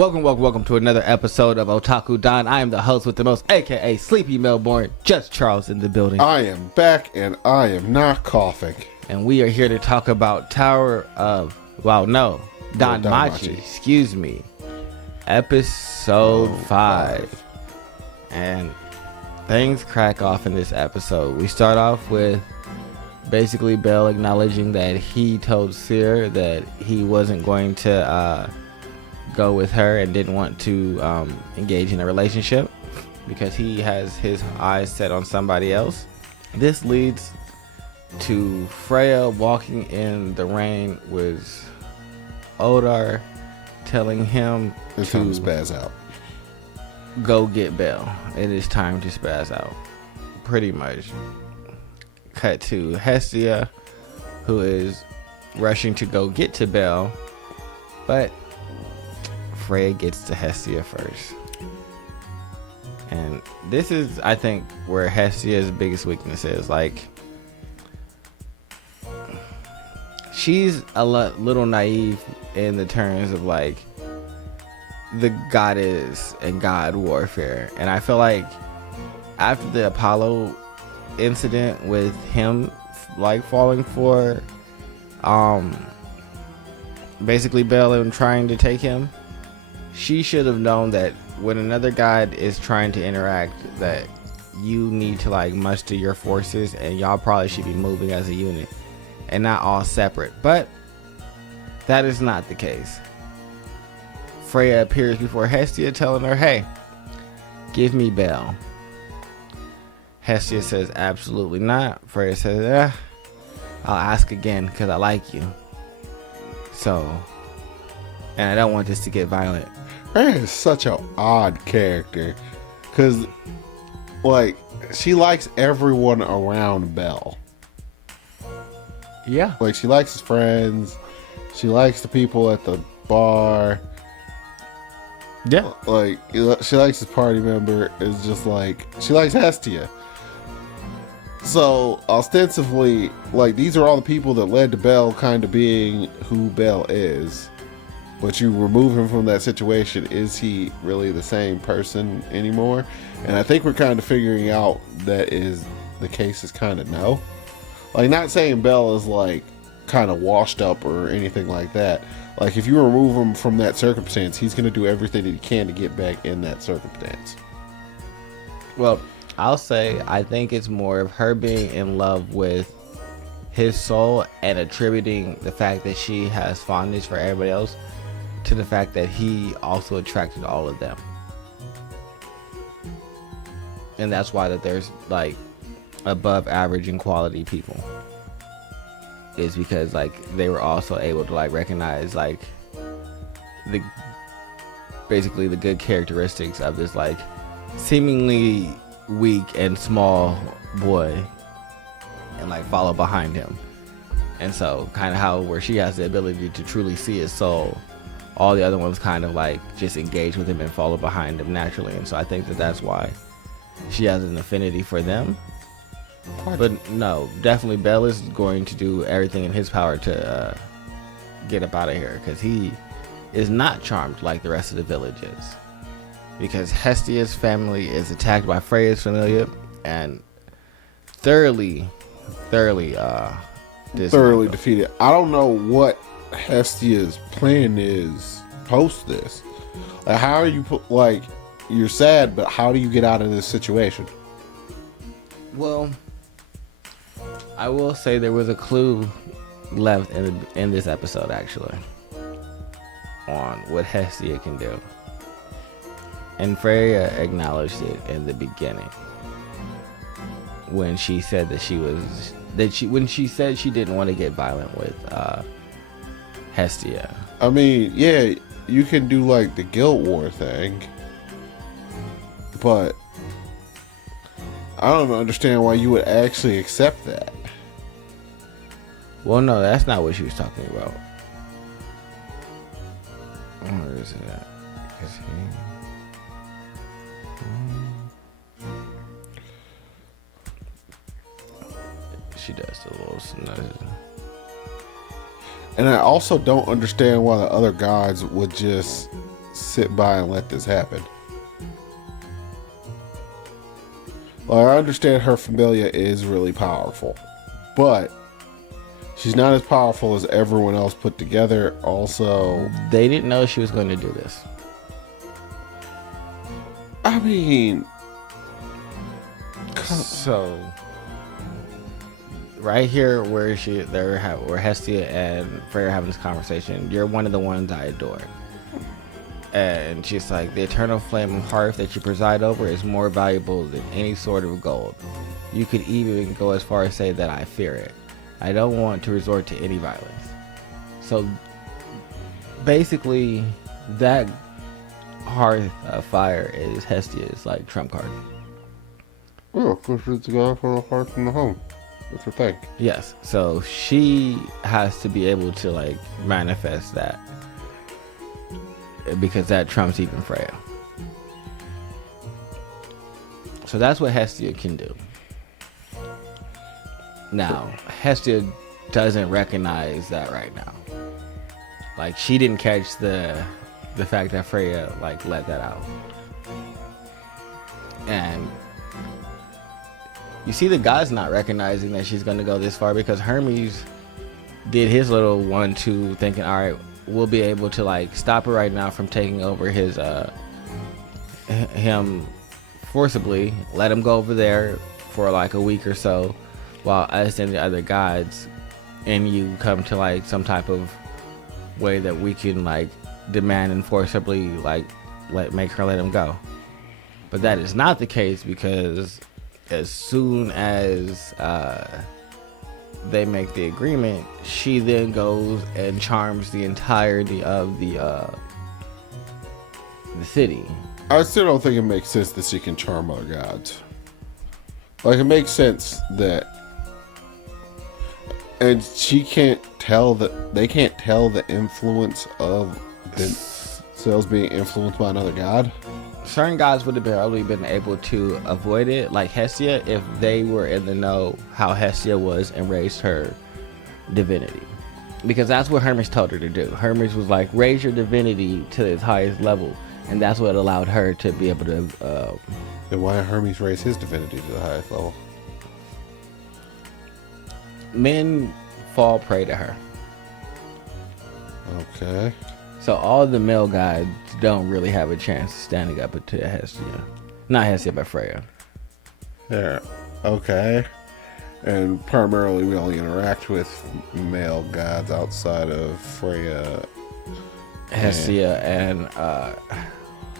Welcome to another episode of Otaku Don. I am the host with the most, aka Sleepy Melbourne, Just Charles in the building. I am back and I am not coughing. And we are here to talk about Danmachi, excuse me. Episode 5. And things crack off in this episode. We start off with basically Bell acknowledging that he told Seer that he wasn't going to go with her and didn't want to engage in a relationship because he has his eyes set on somebody else. This leads to Freya walking in the rain with Odar telling him to spaz out. Go get Bell. It is time to spaz out. Pretty much. Cut to Hestia, who is rushing to go get to Bell, but Freya gets to Hestia first. And this is, I think, where Hestia's biggest weakness is. Like, she's a little naive in the terms of, like, the goddess and god warfare. And I feel like after the Apollo incident with him, like, falling for, basically Bell and trying to take him, she should have known that when another god is trying to interact, that you need to, like, muster your forces, and y'all probably should be moving as a unit and not all separate. But that is not the case. Freya appears before Hestia telling her, hey, give me Bell. Hestia says absolutely not. Freya says, I'll ask again because I like you. So, and I don't want this to get violent. Freya is such an odd character because, like, she likes everyone around Bell. Yeah. Like, she likes his friends. She likes the people at the bar. Yeah. Like, she likes his party member. It's just like, she likes Hestia. So, ostensibly, like, these are all the people that led to Bell kind of being who Bell is. But you remove him from that situation, is he really the same person anymore? And I think we're kind of figuring out that is the case is kind of no. Like, not saying Bell is, like, kind of washed up or anything like that. Like, if you remove him from that circumstance, he's going to do everything that he can to get back in that circumstance. Well, I'll say I think it's more of her being in love with his soul and attributing the fact that she has fondness for everybody else to the fact that he also attracted all of them. And that's why that there's, like, above average in quality people. Is because, like, they were also able to, like, recognize, like, the basically the good characteristics of this, like, seemingly weak and small boy and, like, follow behind him. And so kind of how where she has the ability to truly see his soul, all the other ones kind of, like, just engage with him and follow behind him naturally. And so I think that that's why she has an affinity for them. But no, definitely Bell is going to do everything in his power to get up out of here, because he is not charmed like the rest of the village is. Because Hestia's family is attacked by Freya's familiar and thoroughly defeated. I don't know what Hestia's plan is post this. Like, how are you like, you're sad, but how do you get out of this situation? Well, I will say there was a clue left in this episode, actually, on what Hestia can do. And Freya acknowledged it in the beginning when she said when she said she didn't want to get violent with Hestia. I mean, yeah, you can do, like, the guilt war thing, but I don't understand why you would actually accept that. Well, no, that's not what she was talking about. Where is it at? She does the little snuggle. And I also don't understand why the other gods would just sit by and let this happen. Well, I understand her familia is really powerful, but she's not as powerful as everyone else put together. Also, they didn't know she was going to do this. I mean, so right here where where Hestia and Freyr are having this conversation, you're one of the ones I adore. And she's like, the eternal flame of hearth that you preside over is more valuable than any sort of gold. You could even go as far as say that I fear it. I don't want to resort to any violence. So basically, that hearth of fire is Hestia's like trump card. oh, push it together for the hearth and the home. That's her thing. Yes, so she has to be able to like manifest that, because that trumps even Freya. So that's what Hestia can do. Now, Hestia doesn't recognize that right now. Like, she didn't catch the fact that Freya like let that out. And you see the gods not recognizing that she's gonna go this far, because Hermes did his little 1-2 thinking, all right, we'll be able to like stop her right now from taking over his him forcibly, let him go over there for like a week or so, while us and the other gods and you come to like some type of way that we can like demand and forcibly like make her let him go. But that is not the case, because as soon as they make the agreement, she then goes and charms the entirety of the city. I still don't think it makes sense that she can charm other gods. Like, it makes sense that, and she can't tell that they can't tell the influence of themselves being influenced by another god. Certain gods would have probably been able to avoid it, like Hestia, if they were in the know how Hestia was and raised her divinity. Because that's what Hermes told her to do. Hermes was like, raise your divinity to its highest level. And that's what allowed her to be able to... Then why did Hermes raise his divinity to the highest level? Men fall prey to her. Okay. So all the male gods don't really have a chance standing up to Hestia. Not Hestia, but Freya. Yeah. Okay. And primarily we only interact with male gods outside of Freya, Hestia, and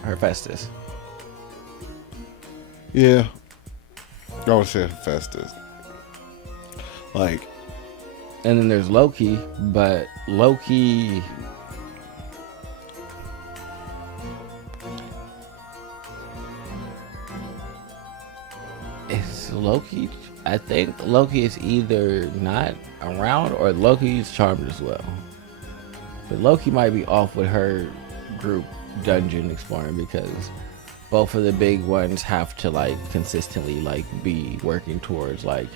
Hephaestus. Yeah. I would say Hephaestus. Like. And then there's Loki, but Loki... Is Loki... I think Loki is either not around or Loki's charmed as well. But Loki might be off with her group dungeon exploring, because both of the big ones have to like consistently like be working towards like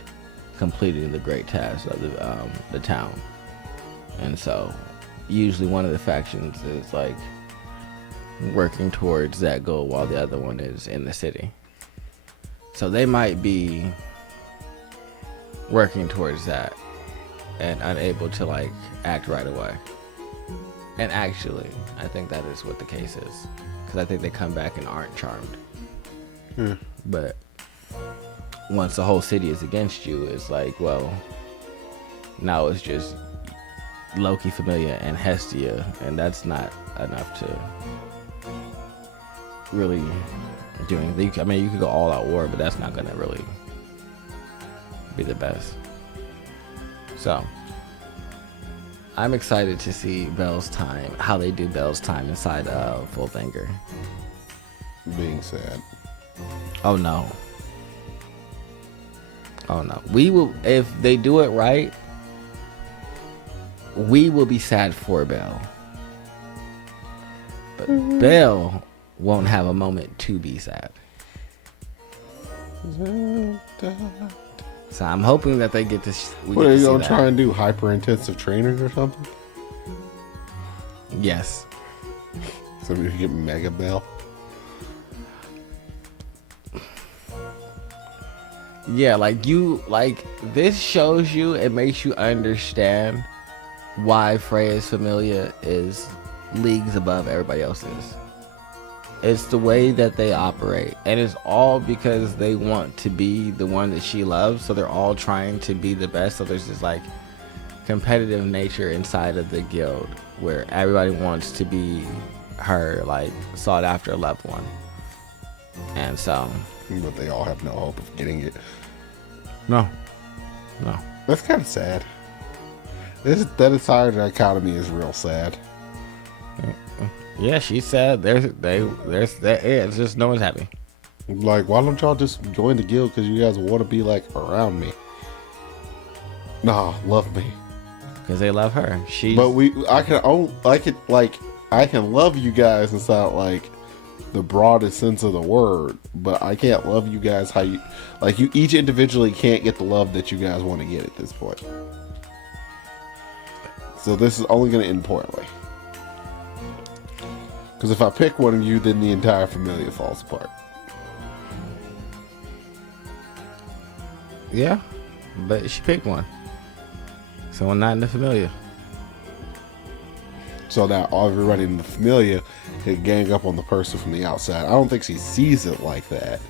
completing the great task of the town. And so usually one of the factions is like working towards that goal while the other one is in the city. So they might be working towards that and unable to like act right away. And actually, I think that is what the case is, because I think they come back and aren't charmed. But once the whole city is against you, it's like, well, now it's just Loki, Familia, and Hestia, and that's not enough to really do anything. I mean, you could go all out war, but that's not gonna really be the best. So I'm excited to see Belle's time, how they do Belle's time inside of Fullfinger. Being sad. Oh no. Oh no. We will, if they do it right, we will be sad for Belle. But Belle won't have a moment to be sad. So I'm hoping that they get to. What are you gonna try and do? Hyper intensive training or something? Yes. So maybe you get Mega Bell. Yeah, like this shows you, it makes you understand why Freya's Familia is leagues above everybody else's. It's the way that they operate, and it's all because they want to be the one that she loves, so they're all trying to be the best. So there's this like competitive nature inside of the guild where everybody wants to be her like sought after loved one. And so, but they all have no hope of getting it. No. That's kind of sad. That entire dichotomy is real sad. Yeah, she said there's it's just no one's happy. Like, why don't y'all just join the guild because you guys want to be like around me? Nah, love me. Because they love her. I can love you guys inside like the broadest sense of the word, but I can't love you guys how you like. You each individually can't get the love that you guys want to get at this point. So this is only going to end poorly. Because if I pick one of you, then the entire Familia falls apart. Yeah, but she picked one. Someone not in the Familia. So now everybody in the Familia can gang up on the person from the outside. I don't think she sees it like that.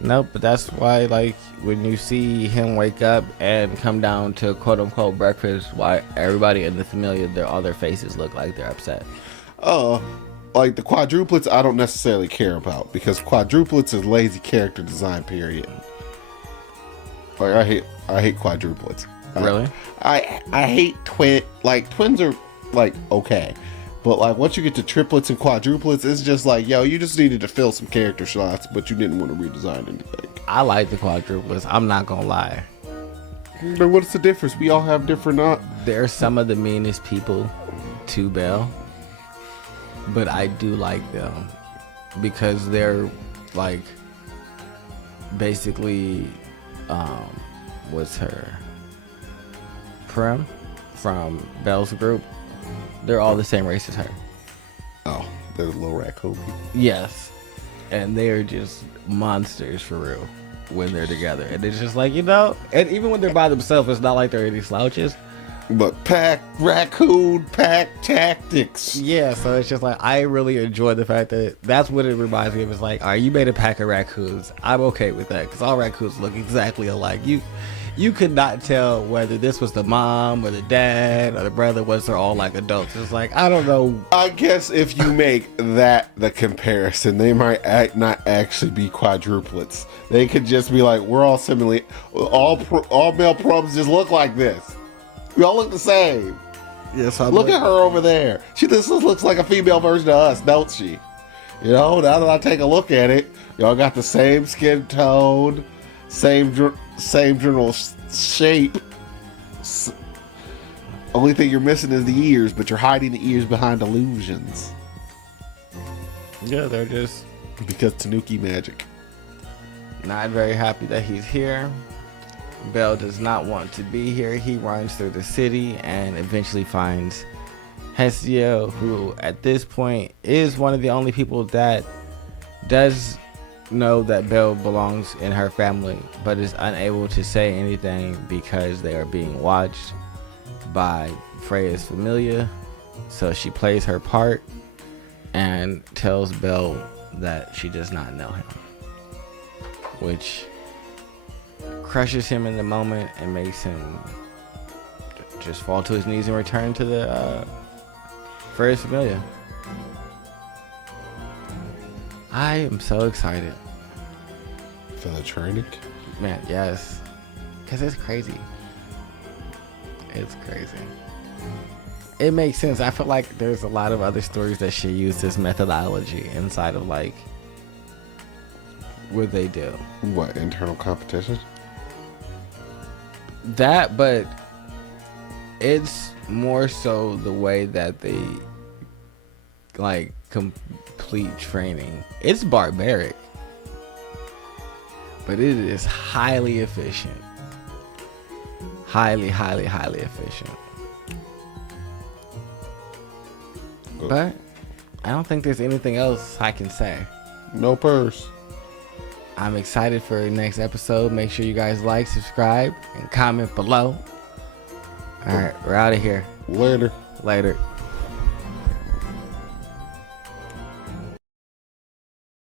Nope, but that's why, like, when you see him wake up and come down to quote-unquote breakfast, why everybody in the Familia, all their faces look like they're upset. Like the quadruplets, I don't necessarily care about because quadruplets is lazy character design. Period. Like I hate quadruplets. Really? I hate twins are like okay, but like once you get to triplets and quadruplets, it's just like yo, you just needed to fill some character slots, but you didn't want to redesign anything. I like the quadruplets. I'm not gonna lie. But what's the difference? We all have different. They're some of the meanest people to Belle. But I do like them because they're like basically what's her Prim from Belle's group. They're all the same race as her. Oh, they're the little raccoon people. Yes, and they are just monsters for real when they're together. And it's just like, you know, and even when they're by themselves, it's not like they're any slouches. But pack tactics. Yeah, so it's just like I really enjoy the fact that that's what it reminds me of. It's like, all right, you made a pack of raccoons. I'm okay with that because all raccoons look exactly alike. You could not tell whether this was the mom or the dad or the brother. Was they're all like adults? It's like I don't know. I guess if you make that the comparison, they might not actually be quadruplets. They could just be like, we're all similarly all male Prums just look like this. We all look the same. Yes, look at her over there. This looks like a female version of us, don't she? You know, now that I take a look at it, y'all got the same skin tone, same general shape. Only thing you're missing is the ears, but you're hiding the ears behind illusions. Yeah, they're just because Tanuki magic. Not very happy that he's here. Belle does not want to be here. He runs through the city and eventually finds Hestia, who at this point is one of the only people that does know that Belle belongs in her family, but is unable to say anything because they are being watched by Freya's Familia. So she plays her part and tells Belle that she does not know him, which crushes him in the moment and makes him just fall to his knees and return to the Freya's Familia. I am so excited for the training. Man, yes, because it's crazy. It's crazy. It makes sense. I feel like there's a lot of other stories that should use this methodology inside of like what they do. What, internal competition? That, but it's more so the way that they like complete training. It's barbaric, but it is highly efficient. Highly efficient. Good. But I don't think there's anything else I can say. No purse. I'm excited for the next episode. Make sure you guys like, subscribe, and comment below. All right, we're out of here. Later. Later.